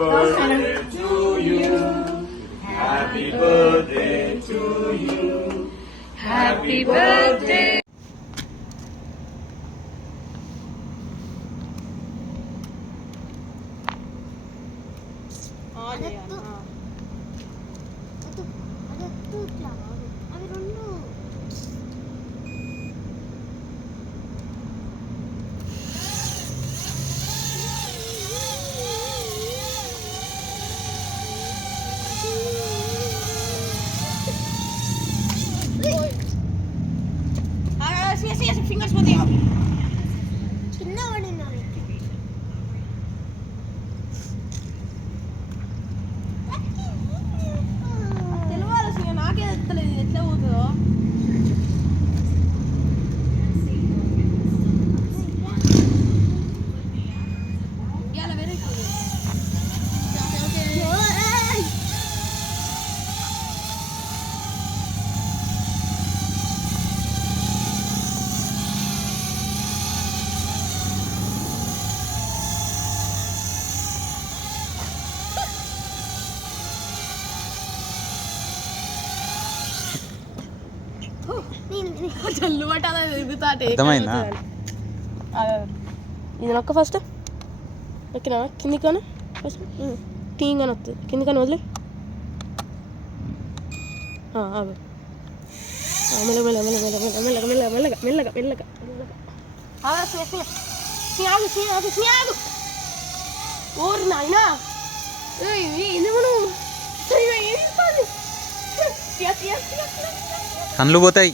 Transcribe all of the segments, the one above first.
birthday to you. Happy birthday to you. Happy birthday. Fingers పోతాయా తెలియాల్సిన నాకే ఎత్తలేదు ఎట్లా పోతుందో ఇవాళ వేరే చల్లు పట్ట అలా తిరుగుతాటే ఇది నొక్క ఫస్ట్ ఎక్కినా కిందికి కానీ ఫస్ట్ టీంగానే వస్తుంది కింది కానీ వదిలే ఆగు మెల్లగా మెల్లగా మెల్లగా మెల్లగా మెల్లగా మెల్లగా మెల్లగా మెల్లగా మెల్లగా ఓరి నాయనా ఎందుకు కళ్ళు పోతాయి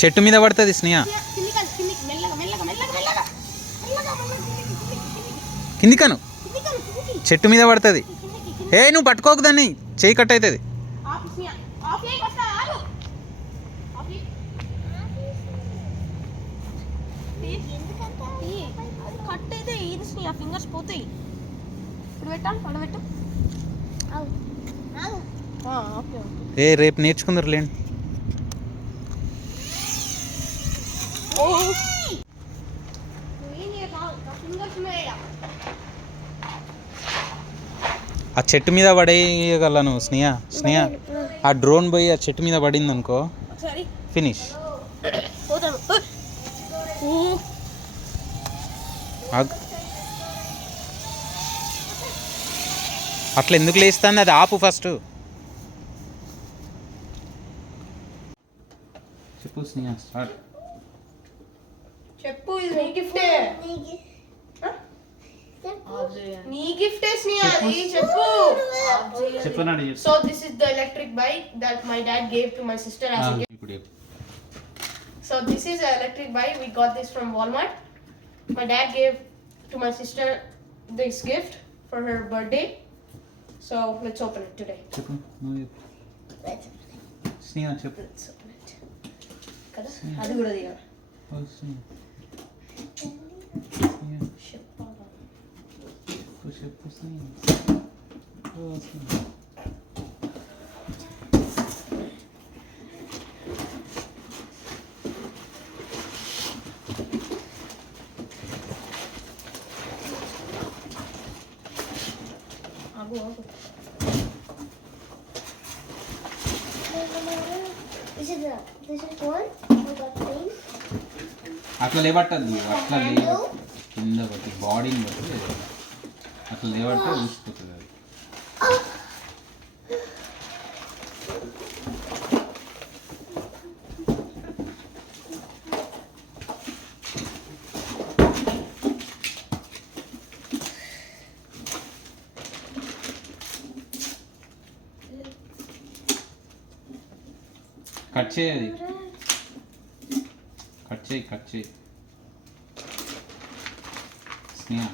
చెట్టు మీద పడుతుంది స్నేహ కింది కను చెట్టు మీద పడుతుంది నువ్వు పట్టుకోకు దాన్ని చేయి కట్ అవుతుంది కట్ అయితే ఫింగర్స్ పోతాయి ఇప్పుడు పెట్టాలి పడబెట్టు రేపు నేర్చుకుందరు లేండి ఆ చెట్టు మీద పడేయగలను స్నేహ ఆ డ్రోన్ పోయి ఆ చెట్టు మీద పడింది అనుకో ఫినిష్ అట్లా ఎందుకు లేస్తుంది అది ఆపు ఫస్ట్ చెప్పు స్నేహ స్టార్ట్ చెప్పు ఇది నీ గిఫ్టే నీ గిఫ్టే స్నేహ అది చెప్పు చెప్పనండి so this is the electric bike that my dad gave to my sister as a gift. So this is an electric bike. We got this from Walmart. My dad gave to my sister this gift for her birthday. So let's open it today. చెప్పు స్నేహ చెప్పు Let's open it. కదా అది కూడా దిగా చెప్పు అట్లా లేబట్టద్దు అట్లా లేవు కింద బట్టి బాడీని బట్టి అట్లా లేబట్టే ఊసిపోతుంది అది కట్ చేయాలి కట్ చేయి స్నేహ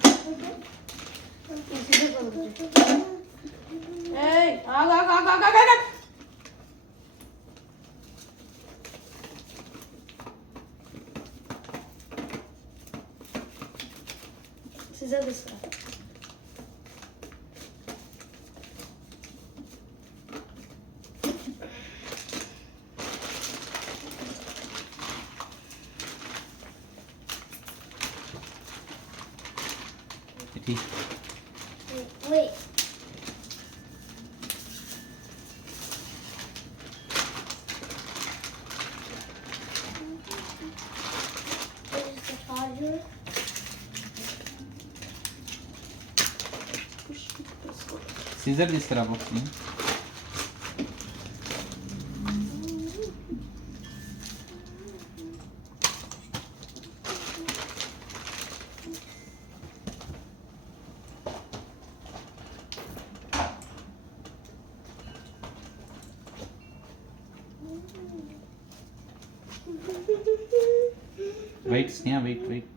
ఏయ్ ఆగా సిజర్ తీసుకురా Wait. This is the charger. Scissor తీసుకురా బాక్స్ని. Wait Sneha, wait wait.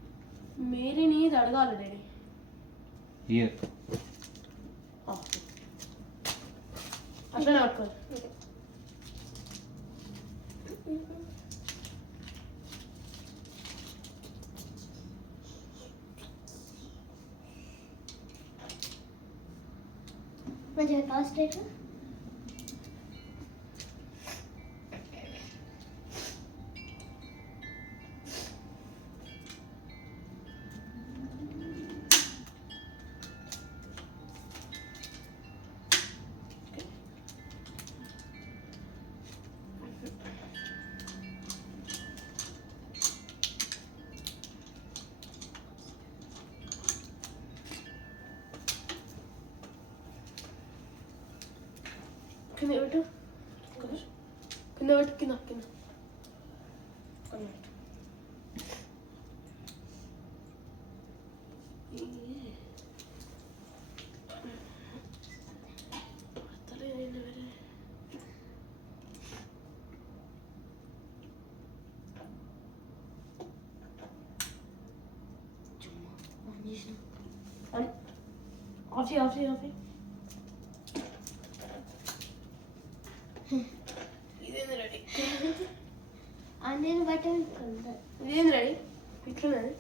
మేరీని ఇది అడగాలి డాడీ. హియర్ అట్లనే పట్టుకోవాలి. మంచిగా ఫాస్ట్ రేట్. కింద పెట్టు, కింద పెట్టు, కింద కింద. ఆఫ్ చేయి, ఆఫ్ చేయి, ఆఫ్ చేయి. ఇదేంది రెడీ? నేను బటన్ ఇదేంది రెడీ? ఇట్లున్నది.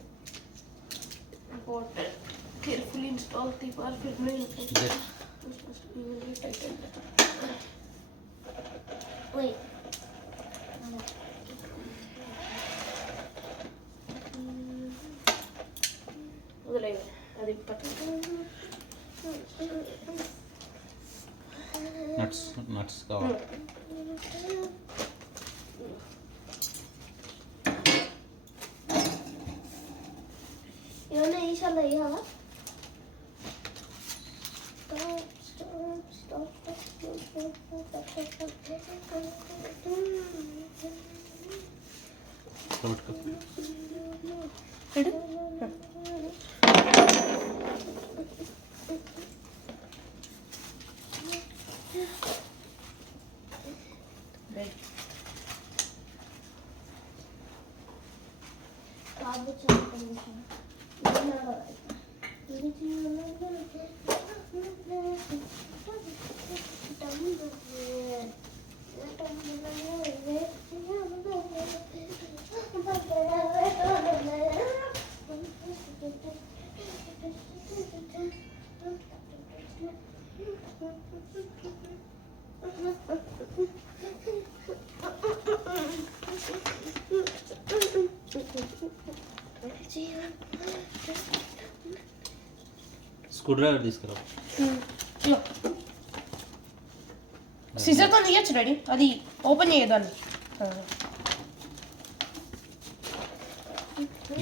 Important. Carefully install the perfect main. Wait. వదిలేదు అది పట్టు. నట్స్ నట్స్ కావాలి. ఏమన్నా ఈసారి అయ్యావా? స్క్రూ డ్రైవర్ తీసుకురా. సిజర్తో తీయచ్చు డాడీ, అది ఓపెన్ చేయదాన్ని.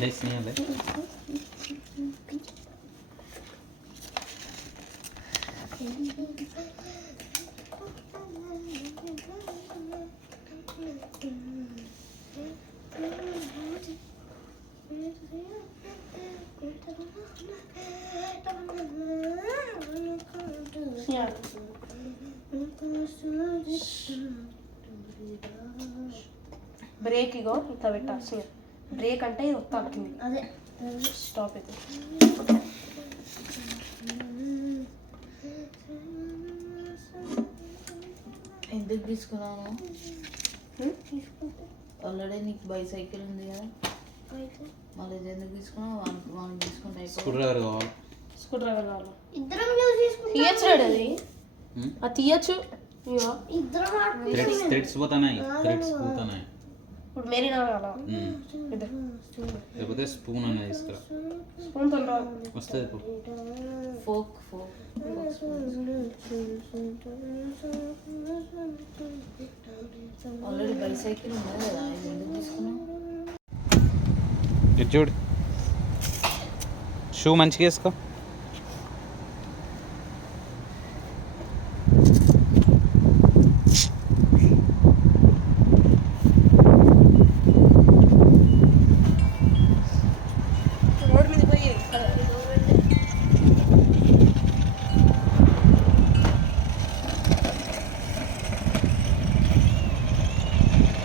లేస్ నీయలే. బ్రేక్ ఇగో ఇట్లా పెట్టాల్సి. బ్రేక్ అంటే ఇది వస్తాను కింది. అదే స్టాప్ అయితే ఎందుకు తీసుకున్నాను? ఆల్రెడీ నీకు బైసైకిల్ ఉంది కదా, మళ్ళీ ఇది ఎందుకు తీసుకున్నావు? వానికి తీసుకుంటే స్క్రూ డ్రైవర్ కావాలి. స్క్రూ డ్రైవర్ కావాలి. ఇద్దరం యూజ్ చేసుకుంటాం. తీయచ్చు డాడీ అది, అది తీయచ్చు. ఇగో ఇద్దరం థ్రెడ్స్ పోతున్నాయి, థ్రెడ్స్ పోతున్నాయి. ఇప్పుడు మెరీనా కావాలా? లేకపోతే స్పూన్ అనేది తీసుకురా. స్పూన్తో రాదు. వస్తుంది. ఫోక్ ఆల్రెడీ బైసైకిల్ ఉంది కదా, ఇది ఎందుకు తీసుకున్నావు? ఇది చూడు, షూ మంచిగా వేసుకో. రోడ్ మీద పోయి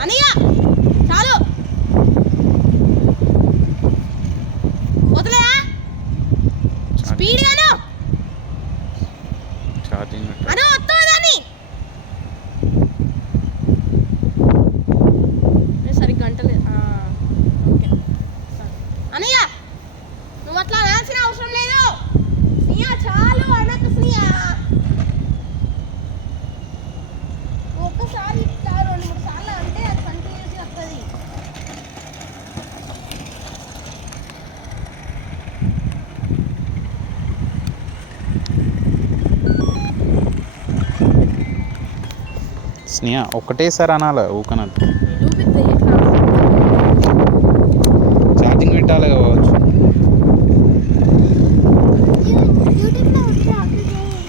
అనియా చాలు వదిలేయా స్పీడ్ గాను ఛార్జింగ్ అను వస్తాదని సరిగ్గా అంటలేదు. ఓకే అనయ్య నువ్వు అట్లా అనాల్సిన అవసరం లేదు. స్నేహ చాలు అనకు స్నేహ. ఒక్కసారి ఇట్లా 2-3 సార్లు అంటే అది కంటిన్యూస్గా వస్తుంది. స్నేహ ఒకటేసారి అనాలి ఊకనట్టు. ఛార్జింగ్ పెట్టాలి కావచ్చు. యూట్యూబ్లో ఉంటే అప్లోడ్ చేయండి.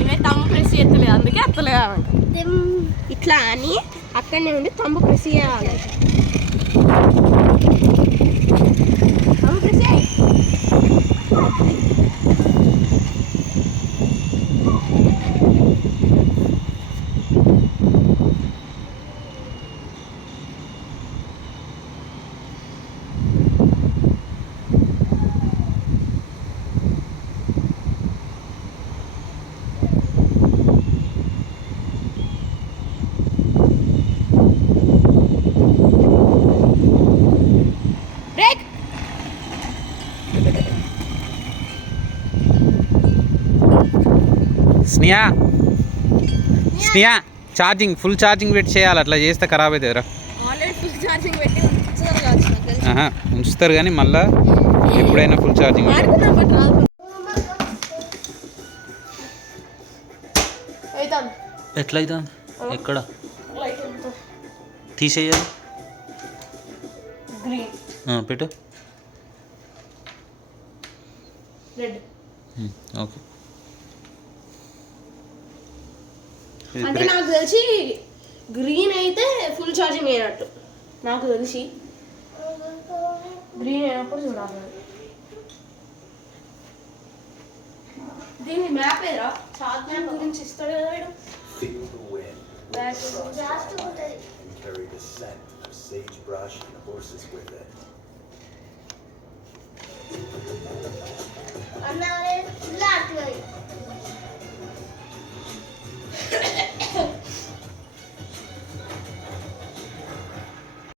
ఇవే తమ్ము ప్రెస్ చేస్తలేదు, అందుకే అత్తలేదు. ఇట్లా అని అక్కడనే ఉండి తమ్ము ప్రెస్ చేయాలి. తమ్ము ప్రెస్ చేయి. బ్రేక్. స్నేహ స్నేహ ఛార్జింగ్ ఫుల్ ఛార్జింగ్ పెట్టి చేయాలి, అట్లా చేస్తే ఖరాబ్ అవుతుందిరా. ఆల్రెడీ ఫుల్ ఛార్జింగ్ పెట్టి ఉంచుతారు కావచ్చు నాకు తెలిసి. ఉంచుతారు కానీ మళ్ళీ ఎప్పుడైనా ఫుల్ ఛార్జింగ్ వాడుకున్నా బట్ రాదు. అవుతాను ఎట్లయితే ఎక్కడ లైట్ ఎంత తీసేయాలి. గ్రీన్ పెట్టు. రెడ్. ఓకే. అంటే నాకు తెలిసి గ్రీన్ అయితే ఫుల్ ఛార్జింగ్ అయినట్టు నాకు తెలిసి. గ్రీన్ అయినప్పుడు చూడాలి. దీని మ్యాప్ ఏరా, చార్ట్ మ్యాప్ గురించి ఇస్తాడు కదా వీడు. Feel the wind జాస్తి ఉంటుంది. and carry the scent of sagebrush and horses with it.